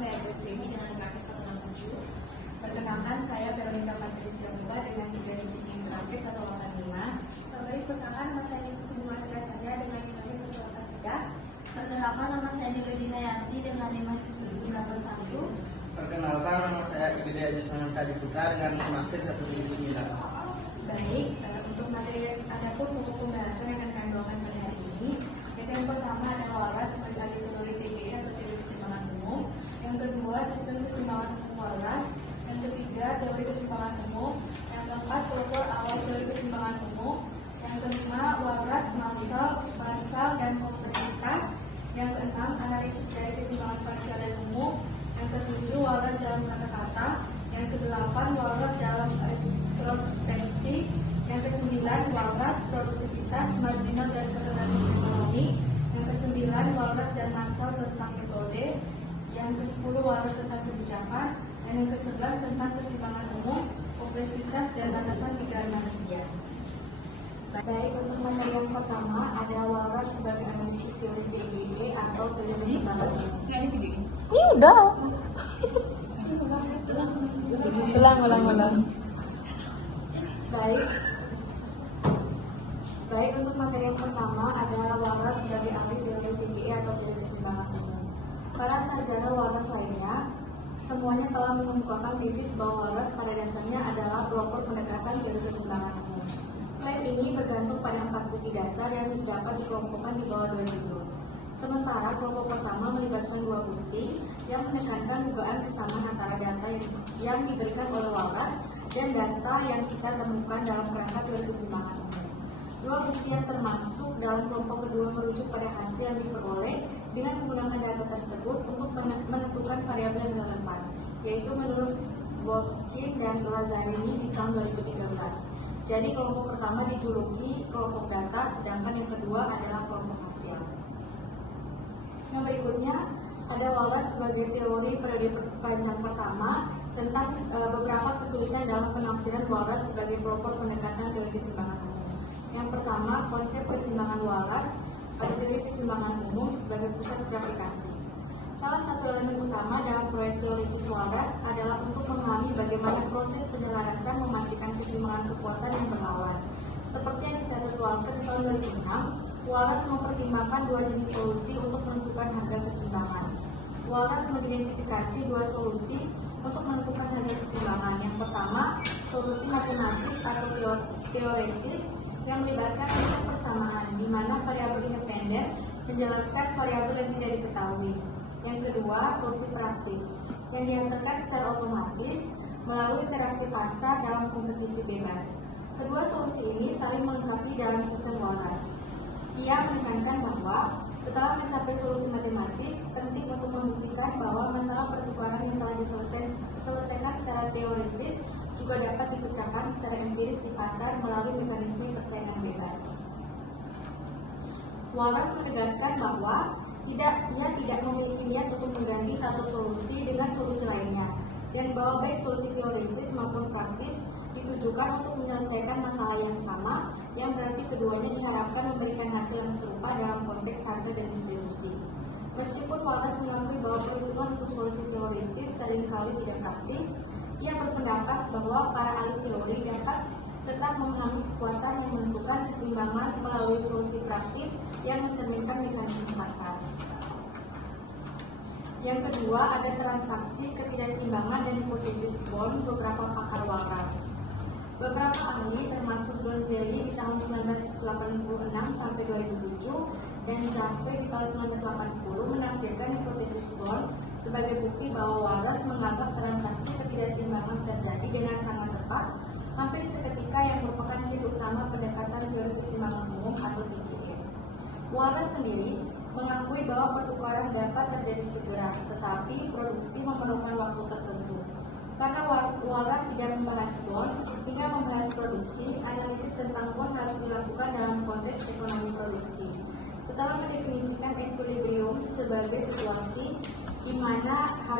saya Grace Baby dengan terakhir 167. Perkenalkan, saya Veronica Patricia Buba dengan 3 titik yang terakhir 185. Baik, perkenalkan nama saya Niki Hubungan Rasanya dengan nilai 183. Perkenalkan, nama saya Nilo Dinayanti dengan 591. Perkenalkan, nama saya Ibida Ajusman Tadi Putra dengan master 179. Baik, untuk materi yang ada pun pokok pembahasan yang akan kami bawakan pada hari ini. Yang pertama adalah waras sebagai teori TGE atau teori keseimbangan umum. Yang kedua, sistem keseimbangan umum waras. Yang ketiga, teori keseimbangan umum. Yang keempat, pelopor awal teori keseimbangan umum. Yang kelima, waras, marsal, dan kompleksitas. Yang keenam, analisis dari keseimbangan parsial dan umum. Yang ketujuh, waras dalam kata-kata. Yang kedelapan, waras dalam retrospeksi. Yang kesembilan, waras, produktivitas, marginal, dan ketegangan ekonomi. Yang kesembilan, waras dan marsal tentang metode. Yang ke-10, waras tentang kebijakan. Dan yang ke-11, tentang keseimbangan umum, kompleksitas, dan batasan pikiran manusia. Baik, untuk materi yang pertama ada waras sebagai analisis teori TGE atau teori keseimbangan umum. Ini udah. Ulang. Baik, untuk materi yang pertama ada waras sebagai ahli teori TGE atau teori keseimbangan umum. Para sarjana waras lainnya semuanya telah mengemukakan tesis bahwa waras pada dasarnya adalah pelopor pendekatan teori keseimbangan umum. Klaim ini bergantung pada 4 bukti dasar yang dapat dikelompokkan di bawah 2 judul. Sementara kelompok pertama melibatkan 2 bukti yang menekankan dugaan kesamaan antara data yang diberikan oleh waras dan data yang kita temukan dalam kerangka teori keseimbangan umum. 2 bukti yang termasuk dalam kelompok kedua merujuk pada hasil yang diperoleh dengan menggunakan data tersebut untuk menentukan variabel yang relevan, yaitu menurut Bolskin dan Lazzarini di tahun 2013. Jadi kelompok pertama dijuluki kelompok data, sedangkan yang kedua adalah kelompok hasil. Yang berikutnya ada waras sebagai teori periode panjang pertama tentang beberapa kesulitan dalam penafsiran waras sebagai pelopor pendekatan teori keseimbangan umum. Yang pertama, konsep keseimbangan waras pada teori keseimbangan umum sebagai pusat gratifikasi. Salah satu elemen utama dalam proyek teoritis waras adalah untuk memahami bagaimana proses penyelarasan memastikan keseimbangan kekuatan yang berlawan. Seperti yang dicatat Walker di tahun 2006, Wallace mempertimbangkan 2 jenis solusi untuk menentukan harga keseimbangan. Wallace mengidentifikasi 2 solusi untuk menentukan harga keseimbangan. Yang pertama, solusi matematis atau teoretis yang melibatkan sistem persamaan, di mana variabel independen menjelaskan variabel yang tidak diketahui. Yang kedua, solusi praktis yang dihasilkan secara otomatis melalui interaksi pasar dalam kompetisi bebas. Kedua solusi ini saling melengkapi dalam sistem Wallace. Ia menekankan bahwa setelah mencapai solusi matematis, penting untuk membuktikan bahwa masalah pertukaran yang telah diselesaikan secara teoritis juga dapat dipecahkan secara empiris di pasar melalui mekanisme persaingan bebas. Wallace menegaskan bahwa ia tidak memiliki niat untuk mengganti satu solusi dengan solusi lainnya, dan bahwa baik solusi teoritis maupun praktis ditujukan untuk menyelesaikan masalah yang sama, yang berarti keduanya diharapkan memberikan hasil yang serupa dalam konteks harga dan distribusi. Meskipun Wallace mengakui bahwa perhitungan untuk solusi teoritis seringkali tidak praktis, ia berpendapat bahwa para ahli teori dapat tetap memahami kekuatan yang menentukan keseimbangan melalui solusi praktis yang mencerminkan mekanisme pasar. Yang kedua, ada transaksi ketidakseimbangan dan hipotesis Born beberapa pakar waras. Beberapa ahli termasuk Donzelli di tahun 1986 sampai 2007 dan Zaffe di tahun 1980 menafsirkan hipotesis Born sebagai bukti bahwa Wallace menganggap transaksi ketidakseimbangan terjadi dengan sangat cepat, hampir seketika, yang merupakan ciri utama pendekatan teori keseimbangan umum atau TGE. Wallace sendiri mengakui bahwa pertukaran dapat terjadi segera, tetapi produksi memerlukan waktu tertentu. Karena Wallace tidak membahas Born hingga membahas produksi, analisis tentang Born harus dilakukan dalam konteks ekonomi produksi. Setelah mendefinisikan equilibrium sebagai situasi di mana harga